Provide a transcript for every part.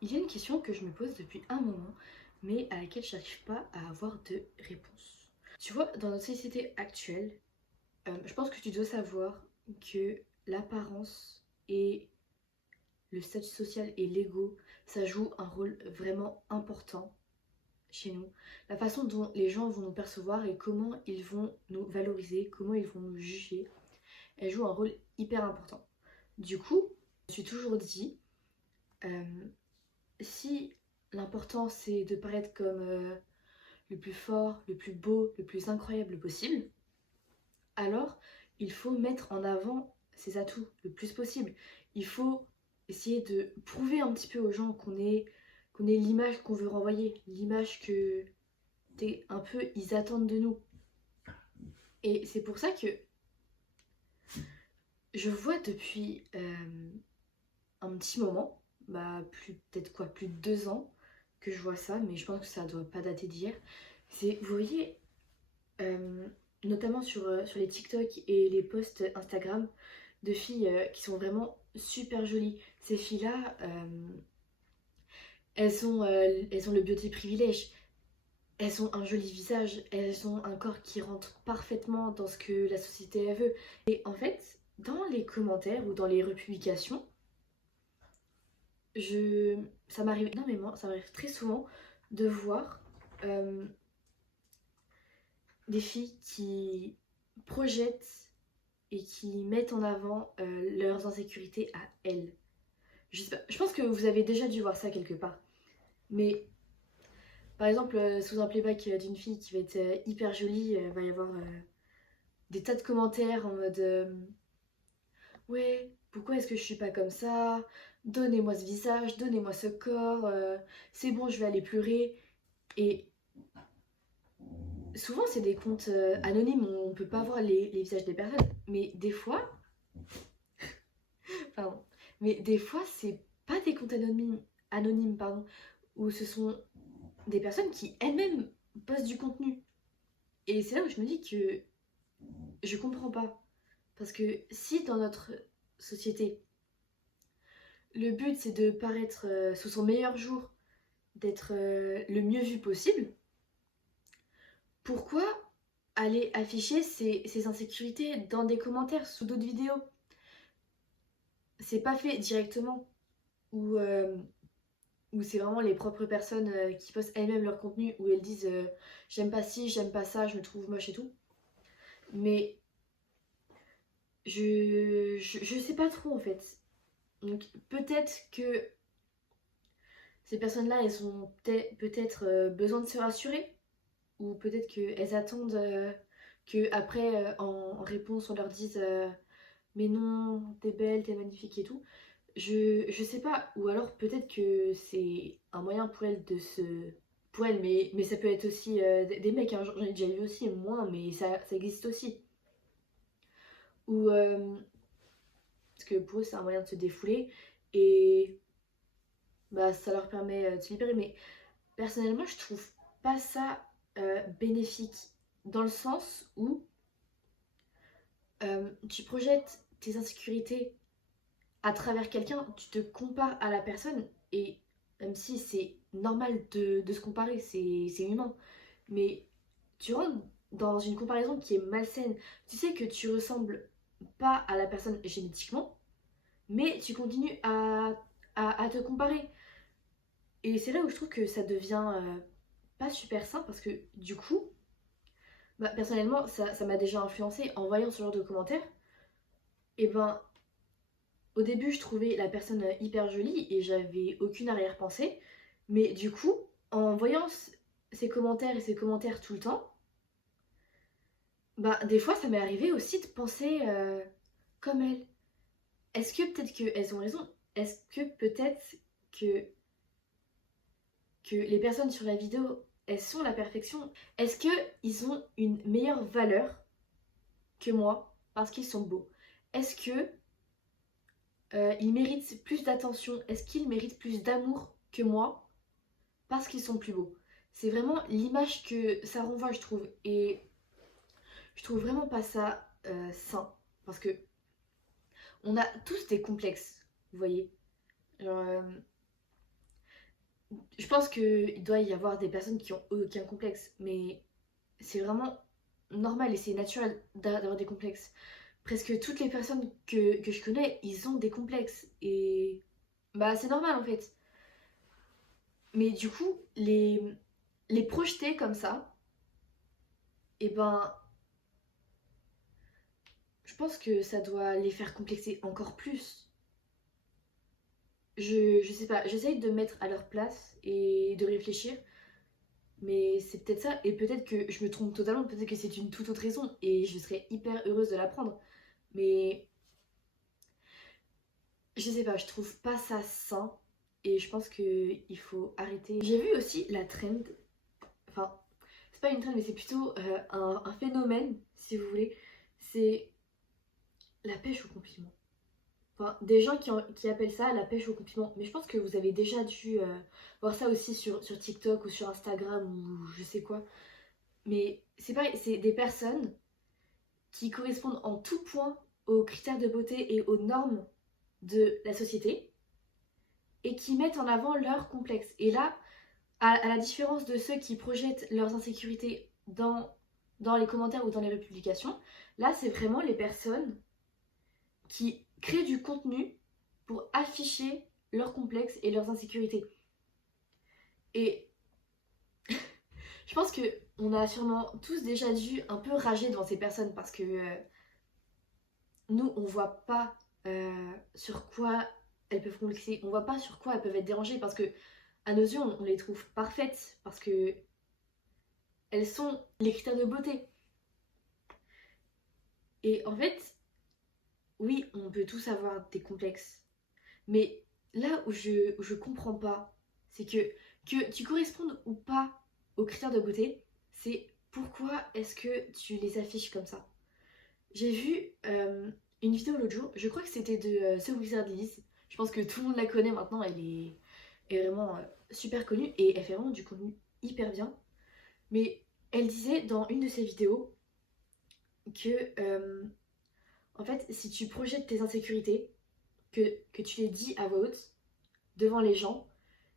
Il y a une question que je me pose depuis un moment, mais à laquelle je n'arrive pas à avoir de réponse. Tu vois, dans notre société actuelle, je pense que tu dois savoir que l'apparence et le statut social et l'ego, ça joue un rôle vraiment important chez nous. La façon dont les gens vont nous percevoir et comment ils vont nous valoriser, comment ils vont nous juger, elle joue un rôle hyper important. Du coup, je me suis toujours dit, euh, si l'important c'est de paraître comme le plus fort, le plus beau, le plus incroyable possible, alors il faut mettre en avant ses atouts le plus possible. Il faut essayer de prouver un petit peu aux gens qu'on est l'image qu'on veut renvoyer, l'image que un peu ils attendent de nous. Et c'est pour ça que je vois depuis un petit moment, bah peut-être quoi, plus de 2 ans que je vois ça, mais je pense que ça doit pas dater d'hier. C'est, vous voyez, euh, notamment sur les TikTok et les posts Instagram de filles qui sont vraiment super jolies. Ces filles-là, elles ont le beauty privilège. Elles ont un joli visage, elles ont un corps qui rentre parfaitement dans ce que la société elle veut. Et en fait, dans les commentaires ou dans les republications, je, ça m'arrive énormément, ça m'arrive très souvent de voir euh, des filles qui projettent et qui mettent en avant leurs insécurités à elles. Je sais pas, je pense que vous avez déjà dû voir ça quelque part. Mais par exemple, sous un playback d'une fille qui va être hyper jolie, il va y avoir des tas de commentaires en mode ouais, pourquoi est-ce que je suis pas comme ça? Donnez-moi ce visage, donnez-moi ce corps, c'est bon, je vais aller pleurer. Et souvent, c'est des comptes anonymes, on peut pas voir les visages des personnes. Mais des fois, pardon, mais des fois, c'est pas des comptes anonymes, pardon, où ce sont des personnes qui elles-mêmes postent du contenu. Et c'est là où je me dis que je comprends pas. Parce que si dans notre société, le but c'est de paraître sous son meilleur jour, d'être le mieux vu possible, pourquoi aller afficher ses insécurités dans des commentaires sous d'autres vidéos? C'est pas fait directement. Ou c'est vraiment les propres personnes qui postent elles-mêmes leur contenu, où elles disent j'aime pas ci, j'aime pas ça, je me trouve moche et tout. Mais je sais pas trop en fait. Donc peut-être que ces personnes-là, elles ont peut-être besoin de se rassurer, ou peut-être qu'elles attendent que après, en réponse, on leur dise mais non, t'es belle, t'es magnifique et tout. Je sais pas, ou alors peut-être que c'est un moyen pour elles de se. Pour elles, mais ça peut être aussi des mecs, hein, j'en ai déjà vu aussi, moins, mais ça existe aussi. Ou parce que pour eux, c'est un moyen de se défouler et bah, ça leur permet de se libérer. Mais personnellement, je trouve pas ça bénéfique dans le sens où tu projettes tes insécurités à travers quelqu'un, tu te compares à la personne et même si c'est normal de se comparer, c'est humain, mais tu rentres dans une comparaison qui est malsaine. Tu sais que tu ressembles pas à la personne génétiquement, mais tu continues à te comparer. Et c'est là où je trouve que ça devient pas super sain parce que du coup, bah, personnellement, ça m'a déjà influencé en voyant ce genre de commentaires. Et ben, au début, je trouvais la personne hyper jolie et j'avais aucune arrière-pensée. Mais du coup, en voyant ces commentaires et ces commentaires tout le temps, bah, des fois, ça m'est arrivé aussi de penser comme elles. Est-ce que peut-être qu'elles ont raison? Est-ce que peut-être que, que les personnes sur la vidéo, elles sont la perfection? Est-ce qu'ils ont une meilleure valeur que moi parce qu'ils sont beaux? Est-ce que ils méritent plus d'attention? Est-ce qu'ils méritent plus d'amour que moi parce qu'ils sont plus beaux? C'est vraiment l'image que ça renvoie, je trouve. Et je trouve vraiment pas ça sain. Parce que on a tous des complexes, vous voyez. Genre, Je pense qu'il doit y avoir des personnes qui ont aucun complexe, mais c'est vraiment normal et c'est naturel d'avoir des complexes. Presque toutes les personnes que je connais, ils ont des complexes. Et bah c'est normal en fait. Mais du coup, les projeter comme ça, et ben je pense que ça doit les faire complexer encore plus. Je sais pas, j'essaye de me mettre à leur place et de réfléchir, mais c'est peut-être ça, et peut-être que je me trompe totalement, peut-être que c'est une toute autre raison, et je serais hyper heureuse de l'apprendre. Mais je sais pas, je trouve pas ça sain, et je pense qu'il faut arrêter. J'ai vu aussi la trend, enfin, c'est pas une trend, mais c'est plutôt un phénomène, si vous voulez, c'est la pêche au compliment. Enfin, des gens qui appellent ça la pêche au compliment. Mais je pense que vous avez déjà dû voir ça aussi sur TikTok ou sur Instagram ou je sais quoi. Mais c'est pareil, c'est des personnes qui correspondent en tout point aux critères de beauté et aux normes de la société et qui mettent en avant leurs complexes. Et là, à la différence de ceux qui projettent leurs insécurités dans les commentaires ou dans les publications, là, c'est vraiment les personnes qui créent du contenu pour afficher leurs complexes et leurs insécurités. Et je pense que on a sûrement tous déjà dû un peu rager devant ces personnes parce que nous, on voit pas sur quoi elles peuvent complexer, on voit pas sur quoi elles peuvent être dérangées parce que à nos yeux, on les trouve parfaites parce que elles sont les critères de beauté. Et en fait, oui, on peut tous avoir des complexes. Mais là où je comprends pas, c'est que tu correspondes ou pas aux critères de beauté, c'est pourquoi est-ce que tu les affiches comme ça. J'ai vu une vidéo l'autre jour, je crois que c'était de The Wizard Liz. Je pense que tout le monde la connaît maintenant, est vraiment super connue et elle fait vraiment du contenu hyper bien. Mais elle disait dans une de ses vidéos que, en fait, si tu projettes tes insécurités, que tu les dis à voix haute, devant les gens,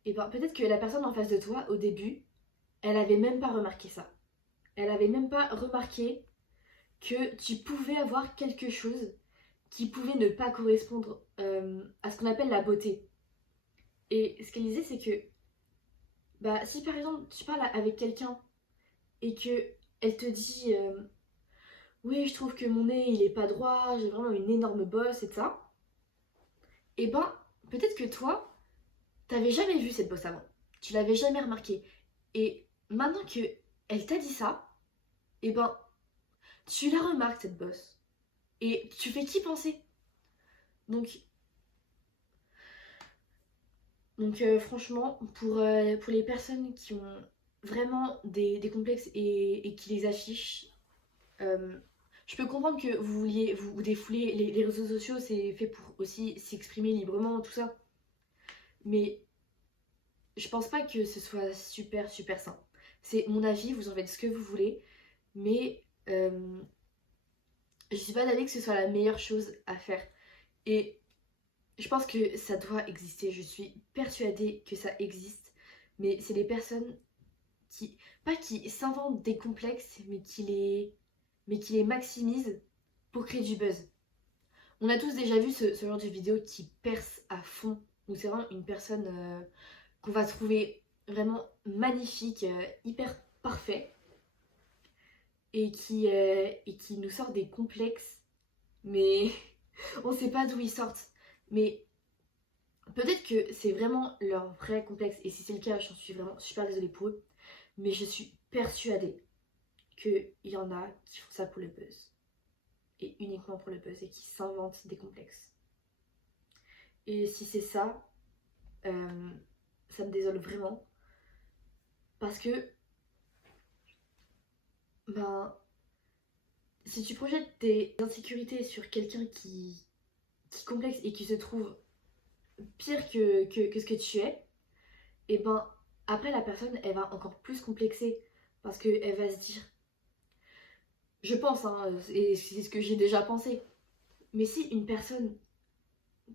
et ben peut-être que la personne en face de toi, au début, elle avait même pas remarqué ça. Elle avait même pas remarqué que tu pouvais avoir quelque chose qui pouvait ne pas correspondre à ce qu'on appelle la beauté. Et ce qu'elle disait, c'est que bah, si par exemple tu parles avec quelqu'un et que elle te dit oui, je trouve que mon nez il est pas droit, j'ai vraiment une énorme bosse et tout ça, et ben peut-être que toi, t'avais jamais vu cette bosse avant. Tu l'avais jamais remarqué. Et maintenant que elle t'a dit ça, et ben tu la remarques cette bosse. Et tu fais qu'y penser. Donc, franchement, pour les personnes qui ont vraiment des complexes et qui les affichent, euh, je peux comprendre que vous vouliez vous défouler. Les réseaux sociaux, c'est fait pour aussi s'exprimer librement, tout ça. Mais je pense pas que ce soit super super sain. C'est mon avis, vous en faites ce que vous voulez. Mais je suis pas d'avis que ce soit la meilleure chose à faire. Et je pense que ça doit exister, je suis persuadée que ça existe, mais c'est des personnes qui, pas qui s'inventent des complexes, mais qui les maximisent pour créer du buzz. On a tous déjà vu ce genre de vidéo qui perce à fond, où c'est vraiment une personne qu'on va trouver vraiment magnifique, hyper parfait, et qui nous sort des complexes, mais on sait pas d'où ils sortent. Mais peut-être que c'est vraiment leur vrai complexe, et si c'est le cas, j'en suis vraiment super désolée pour eux, mais je suis persuadée qu'il y en a qui font ça pour le buzz, et uniquement pour le buzz, et qui s'inventent des complexes. Et si c'est ça, euh, ça me désole vraiment, parce que, ben, si tu projettes tes insécurités sur quelqu'un qui complexe et qui se trouve pire que ce que tu es, et ben, après la personne, elle va encore plus complexer, parce qu'elle va se dire, je pense, hein, et c'est ce que j'ai déjà pensé. Mais si une personne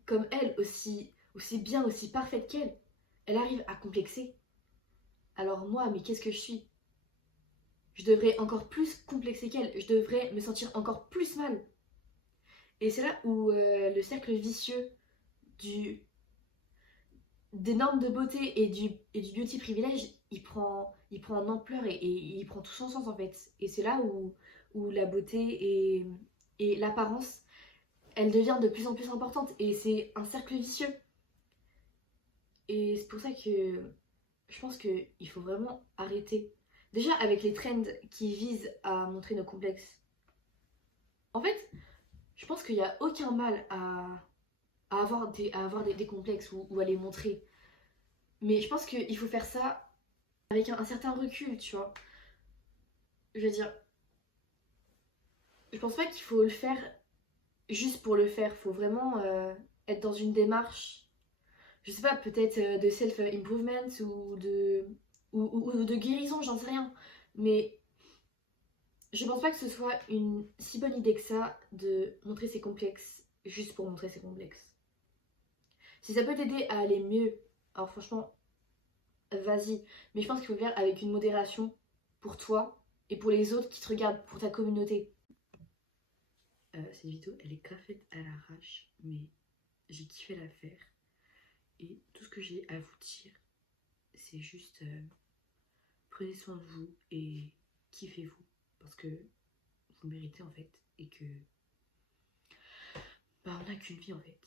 comme elle, aussi bien, aussi parfaite qu'elle, elle arrive à complexer, alors moi, mais qu'est-ce que je suis? Je devrais encore plus complexer qu'elle, je devrais me sentir encore plus mal. Et c'est là où le cercle vicieux du, des normes de beauté et du beauty privilège, il prend en ampleur et il prend tout son sens en fait. Et c'est là où la beauté et l'apparence, elle devient de plus en plus importante. Et c'est un cercle vicieux. Et c'est pour ça que je pense qu'il faut vraiment arrêter. Déjà avec les trends qui visent à montrer nos complexes. En fait, je pense qu'il n'y a aucun mal à avoir des complexes ou à les montrer. Mais je pense qu'il faut faire ça avec un certain recul, tu vois. Je veux dire, je pense pas qu'il faut le faire juste pour le faire. Faut vraiment être dans une démarche, je sais pas, peut-être de self-improvement ou de guérison, j'en sais rien. Mais je pense pas que ce soit une si bonne idée que ça de montrer ses complexes juste pour montrer ses complexes. Si ça peut t'aider à aller mieux, alors franchement, vas-y. Mais je pense qu'il faut le faire avec une modération pour toi et pour les autres qui te regardent, pour ta communauté. Cette vidéo, elle est grave faite à l'arrache, mais j'ai kiffé la faire. Et tout ce que j'ai à vous dire, c'est juste prenez soin de vous et kiffez-vous. Parce que vous méritez en fait. Et que bah, on n'a qu'une vie en fait.